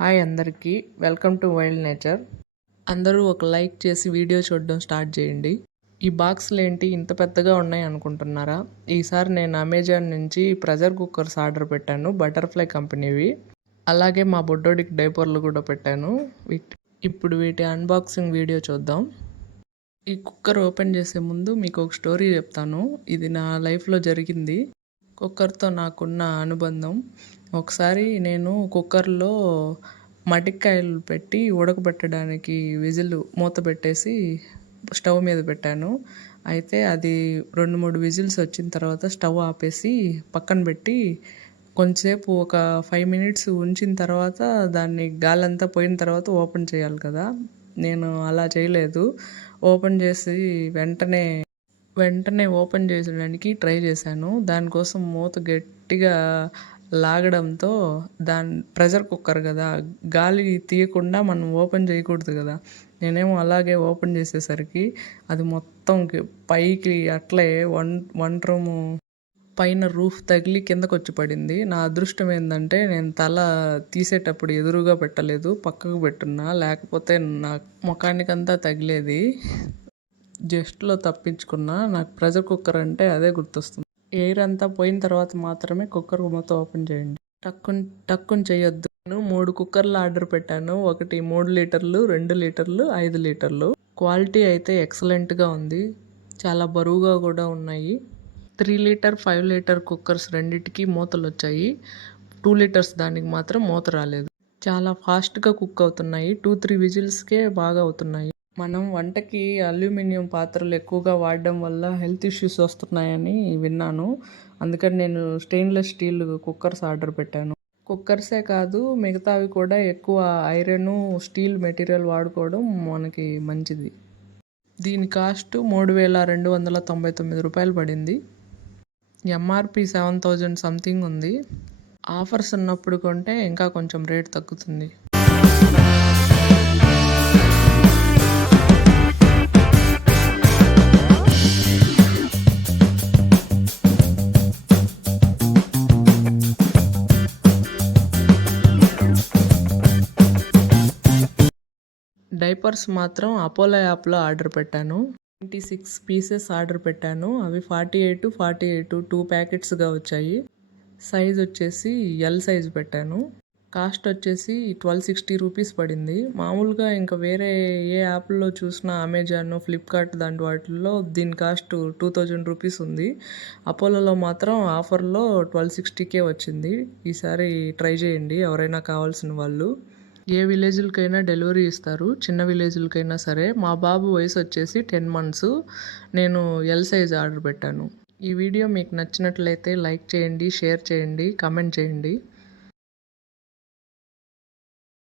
Hi అందరికీ, welcome to wild nature. అందరూ ఒక లైక్ చేసి వీడియో చూడడం స్టార్ట్ చేయండి. ఈ బాక్స్లు ఏంటి ఇంత పెద్దగా ఉన్నాయి అనుకుంటున్నారా? ఈసారి నేను అమెజాన్ నుంచి ప్రెషర్ కుక్కర్స్ ఆర్డర్ పెట్టాను, బటర్ఫ్లై కంపెనీవి. అలాగే మా బొడ్డోడికి డైపర్లు కూడా పెట్టాను. ఇప్పుడు వీటి అన్బాక్సింగ్ వీడియో చూద్దాం. ఈ కుక్కర్ ఓపెన్ చేసే ముందు మీకు ఒక స్టోరీ చెప్తాను. ఇది నా లైఫ్లో జరిగింది. కుక్కర్తో నాకున్న అనుబంధం. ఒకసారి నేను కుక్కర్లో మటికాయలు పెట్టి ఉడకబెట్టడానికి విజిల్ మూత పెట్టేసి స్టవ్ మీద పెట్టాను. అయితే అది 2-3 విజిల్స్ వచ్చిన తర్వాత స్టవ్ ఆపేసి పక్కన పెట్టి కొంచెంసేపు ఒక 5 మినిట్స్ ఉంచిన తర్వాత దాన్ని గాలంతా పోయిన తర్వాత ఓపెన్ చేయాలి కదా. నేను అలా చేయలేదు. ఓపెన్ చేసి వెంటనే ఓపెన్ చేసడానికి ట్రై చేశాను. దానికోసం మూత గట్టిగా లాగడంతో ప్రెషర్ కుక్కర్ కదా, గాలి తీయకుండా మనం ఓపెన్ చేయకూడదు కదా. నేనేమో అలాగే ఓపెన్ చేసేసరికి అది మొత్తం పైకి అట్లే వన్ రూము పైన రూఫ్ తగిలి కిందకు వచ్చి పడింది. నా అదృష్టం ఏంటంటే నేను తల తీసేటప్పుడు ఎదురుగా పెట్టలేదు, పక్కకు పెట్టున్నా. లేకపోతే నా ముఖానికంతా తగిలేది. జస్ట్లో తప్పించుకున్నా. నాకు ప్రెషర్ కుక్కర్ అంటే అదే గుర్తొస్తుంది. ఎయిర్ అంతా పోయిన తర్వాత మాత్రమే కుక్కర్ మూత ఓపెన్ చేయండి. టక్కుని చేయొద్దు. నేను 3 కుక్కర్లు ఆర్డర్ పెట్టాను. ఒకటి 3 లీటర్లు, 2 లీటర్లు, 5 లీటర్లు. క్వాలిటీ అయితే ఎక్సలెంట్గా ఉంది. చాలా బరువుగా కూడా ఉన్నాయి. 3 లీటర్, 5 లీటర్ కుక్కర్స్ రెండింటికి మూతలు వచ్చాయి. 2 లీటర్స్ దానికి మాత్రం మూత రాలేదు. చాలా ఫాస్ట్గా కుక్ అవుతున్నాయి. 2-3 విజిల్స్కే బాగా అవుతున్నాయి. మనం వంటకి అల్యూమినియం పాత్రలు ఎక్కువగా వాడడం వల్ల హెల్త్ ఇష్యూస్ వస్తున్నాయని విన్నాను. అందుకని నేను స్టెయిన్లెస్ స్టీల్ కుక్కర్స్ ఆర్డర్ పెట్టాను. కుక్కర్సే కాదు, మిగతావి కూడా ఎక్కువ ఐరన్, స్టీల్ మెటీరియల్ వాడుకోవడం మనకి మంచిది. దీని కాస్ట్ 3,299 రూపాయలు పడింది. ఎంఆర్పి 7,000 సంథింగ్ ఉంది. ఆఫర్స్ ఉన్నప్పుడు కొంటే ఇంకా కొంచెం రేట్ తగ్గుతుంది. డైపర్స్ మాత్రం అపోలో యాప్లో ఆర్డర్ పెట్టాను. 26 పీసెస్ ఆర్డర్ పెట్టాను. అవి 48 2 ప్యాకెట్స్గా వచ్చాయి. సైజ్ వచ్చేసి ఎల్ సైజ్ పెట్టాను. కాస్ట్ వచ్చేసి 1260 రూపీస్ పడింది. మామూలుగా ఇంకా వేరే ఏ యాప్లో చూసినా అమెజాన్, ఫ్లిప్కార్ట్ దాంటి వాటిల్లో దీని కాస్ట్ 2000 రూపీస్ ఉంది. అపోలోలో మాత్రం ఆఫర్లో 1260కే వచ్చింది. ఈసారి ట్రై చేయండి ఎవరైనా కావాల్సిన వాళ్ళు. ఏ విలేజ్లకైనా డెలివరీ ఇస్తారు, చిన్న విలేజ్లకైనా సరే. మా బాబు వయసు వచ్చేసి 10 మంత్స్. నేను ఎల్ సైజ్ ఆర్డర్ పెట్టాను. ఈ వీడియో మీకు నచ్చినట్లయితే లైక్ చేయండి, షేర్ చేయండి, కామెంట్ చేయండి.